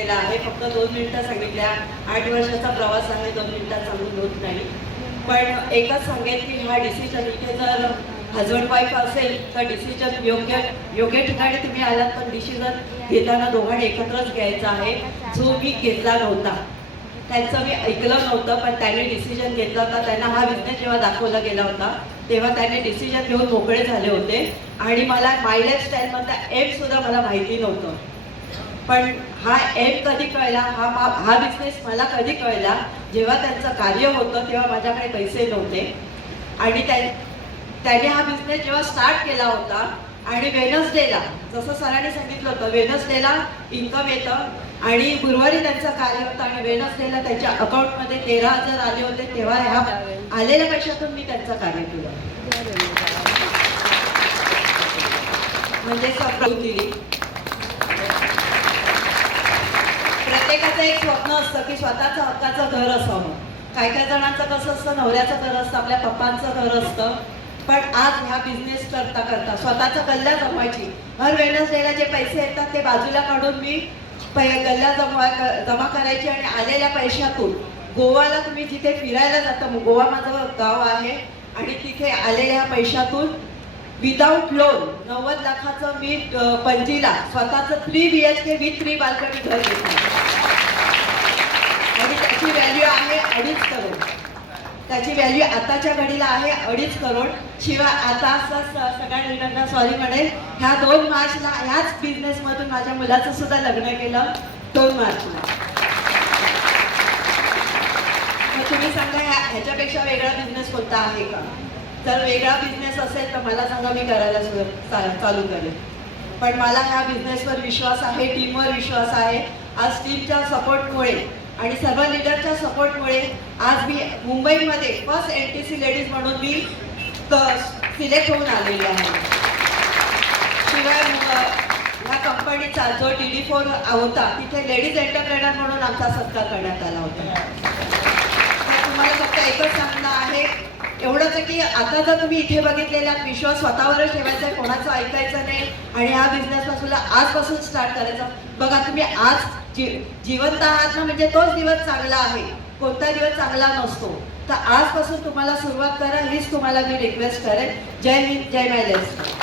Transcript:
सांगितलेला आहे, फक्त 2 मिनिटं सांगितल्या. 8 वर्षाचा प्रवास आहे, 2 मिनिटात सांगून होत नाही. पण एकच सांगेल की हा डिसिजन इथे जर हजबंड वाईफ असेल तर डिसिजन योग्य ठिकाणी तुम्ही आलात, पण डिसिजन घेताना दोघांनी एकत्रच घ्यायचा आहे. जो मी घेतला नव्हता, त्यांचं मी ऐकलं नव्हतं, पण त्यांनी डिसिजन घेतला होता. त्यांना हा बिझनेस जेव्हा दाखवला गेला होता तेव्हा त्यांनी डिसिजन घेऊन मोकळे झाले होते. आणि मला माय लाईफस्टाईलमधला एमसुद्धा मला माहिती नव्हतं, पण हा एम कधी कळला, हा बिझनेस मला कधी कळला जेव्हा त्यांचं कार्य होतं तेव्हा माझ्याकडे पैसे नव्हते. आणि त्याने हा बिझनेस जेव्हा स्टार्ट केला होता आणि वेनसडेला, जसं सरांनी सांगितलं होतं, वेनसडेला इन्कम येतं आणि गुरुवारी त्यांचं कार्य होतं आणि वेनसडेला त्यांच्या अकाउंटमध्ये 13,000 आले होते. तेव्हा ह्या आलेल्या पैशातून मी त्यांचं कार्य केलं. म्हणजे दिली. प्रत्येकाचं एक स्वप्न असतं की स्वतःचं हक्काचं घर असावं. काही जणांचं कसं असतं, नवऱ्याचं घर असतं, आपल्या पप्पांचं घर असतं. पण आज ह्या बिझनेस करता करता स्वतःचं गल्ला जमवायची, हर वेनसडेला जे पैसे येतात ते बाजूला काढून मी गल्ला जमा करायची आणि आलेल्या पैशातून गोवाला तुम्ही जिथे फिरायला जाता, गोवा माझं गाव आहे, आणि तिथे आलेल्या पैशातून विदाऊट लोन 90 लाखाचं मी पणजीला स्वतःचं 3 BHK विथ 3 बाल्कनी घर घेतलं आणि त्याची व्हॅल्यू आहे 2.5 करोड. त्याची व्हॅल्यू आताच्या घडीला आहे 2.5 करोड. शिवाय आता सगळ्या मुलांना सॉरी म्हणेल, ह्या 2 मार्चला ह्याच बिझनेसमधून माझ्या मुलाचं सुद्धा लग्न केलं 2 मार्चला. मग तुम्ही सांगा ह्याच्यापेक्षा वेगळा बिझनेस कोणता आहे का? जर वेगळा बिझनेस असेल तर मला सांगा, मी करायला चालू करेन. पण मला ह्या बिझनेसवर विश्वास आहे, टीमवर विश्वास आहे. आज टीमच्या सपोर्टमुळे आणि सर्व लीडरच्या सपोर्टमुळे आज मी मुंबईमध्ये फर्स्ट NTC लेडीज म्हणून मी सिलेक्ट होऊन आलेली आहे. शिवाय ह्या कंपनीचा जो DD4 होता तिथे लेडीज एंटरप्रेनर म्हणून आमचा सत्कार करण्यात आला होता. तुम्हाला फक्त एकच सांगणं आहे एवढंच की आता जर तुम्ही इथे बघितलेला विश्वास स्वतःवरच ठेवायचा आहे, कोणाचं ऐकायचं नाही आणि हा बिझनेसपासून आजपासून स्टार्ट करायचा. बघा तुम्ही आज जिवंत आहात ना, म्हणजे तोच दिवस चांगला आहे, कोणता दिवस चांगला नसतो. तर आजपासून तुम्हाला सुरुवात करा, हीच तुम्हाला मी रिक्वेस्ट करेन. जय हिंद, जय महाराष्ट्र.